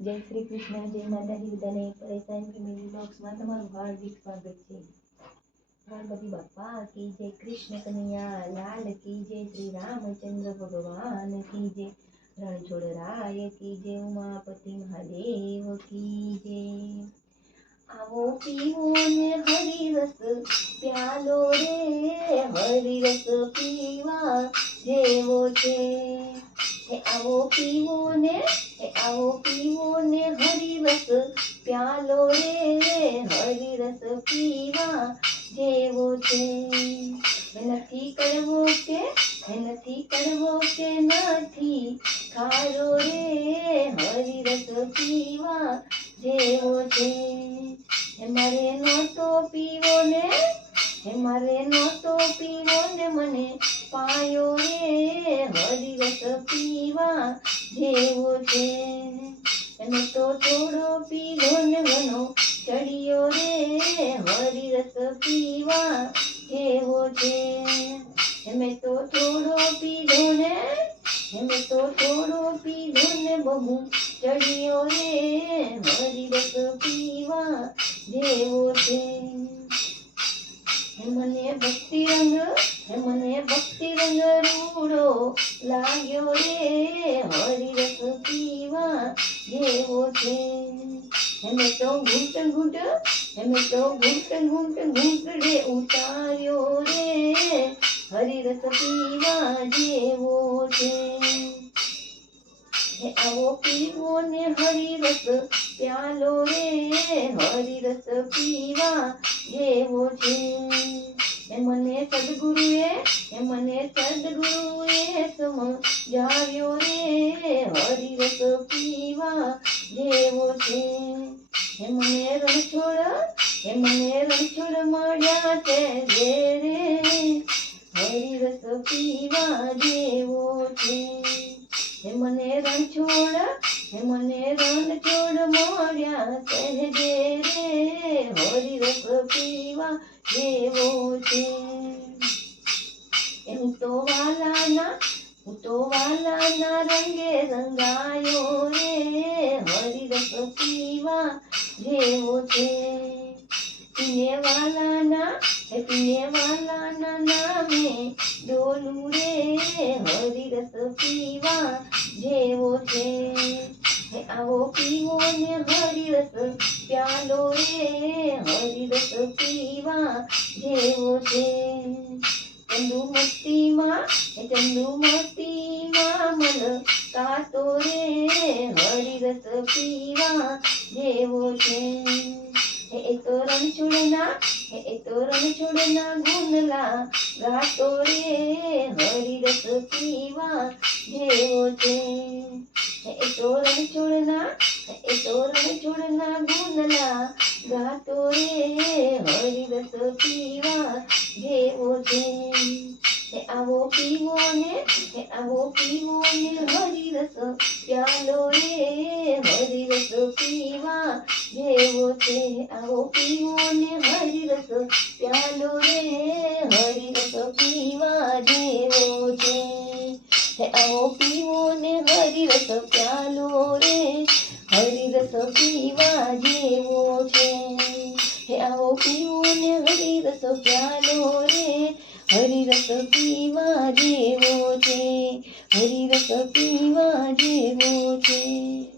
જય શ્રી કૃષ્ણ જય માતાજી બધાને પરેશાન ફેમિલી બ્લોગ્સમાં તમારું હાર્દિક સ્વાગત છે ગણપતિ બાપ્પા કી જય કૃષ્ણ કનૈયા લાલ કી જય શ્રી રામચંદ્ર ભગવાન કી જય રણછોડ રાય કી જય ઉમાપતિ મહાદેવ કી જય આવો પીવો ને હરિરસ પ્યાલો રે હરિરસ પીવા જેવો છે હે આવો પીવો ને હે આવો પીવો ને હરિરસ પ્યાલો રે હરિરસ પીવા જેવો છે હે નથી કરવો કે હે નથી કરવો કે નથી ખારો રે હરિરસ પીવા જેવો છે હે મારે નહોતો પીવો ને હે મારે નહોતો પીવો ને મને પાયો રે હરિરસ પીવા જેવો છે એને તો થોડો પીધો ને ઘણો ચડિયો રે હરિરસ પીવા જેવો છે એમે તો થોડો પીધો ને એમે તો થોડો પીધો ને બહુ ચડિયો રે હરિરસ પીવા જેવો છે હે મને ભક્તિ રંગ હે મને ભક્તિ રંગ રૂડો લાગ્યો રે હરિરસ પીવા જેવો છે એમે તો ઘૂંટ ઘૂંટ એમે તો ઘૂંટ ઘૂંટ ઘૂંટડે ઉતાર્યો રે હરિરસ પીવા જેવો છે હે આવો પીવો ને હરિરસ પ્યાલો રે હરિરસ પીવા જેવો છે એ મને સદગુરુએ એ મને સદગુરુએ સમજાવ્યો રે હરિરસ પીવા જેવો છે હે મને રણછોડ હે મને રણછોડ મળ્યા છે જે રે હરિરસ પીવા જેવો છે હે મને રણછોડ હે મને રણછોડ મળ્યા સહેજે રે હરિરસ પીવા જેવો છે એમ તો વાલાના હું તો વાલાના રંગે રંગાયો રે હરિરસ પીવા જેવો છે પીને વાલાના હે પીને વાલાના નામે ડોલું રે હરિરસ પીવા જેવો છે હે આવો પીવો ને હરિરસ પ્યાલો રે હરિરસ પીવા જેવો છે. ચંદુ મસ્તીમાં હે ચંદુ મસ્તીમાં મન કાતો રે હરિરસ પીવા જેવો છે. हे तोरण छुड़ना हे तोरण छुड़ना गुनला गातो रे हरी रस पीवा जेवो छे हे तोरण छुड़ना हे तोरण छुड़ना गा तो रे हरी रस पीवा जेवो हे आवो पीवो ने हे आवो पीवो ने हरी रस प्यालो रे हरी रस पीवा જેવો છે આવો પીવો ને હરિરસ પ્યાલો રે, હરિરસ પીવા જેવો છે. આવો પીવો ને હરિરસ પ્યાલો રે, હરિરસ પીવા જેવો છે. આવો પીવો ને હરિરસ પ્યાલો રે, હરિરસ પીવા જેવો છે. હરિરસ પીવા જેવો છે.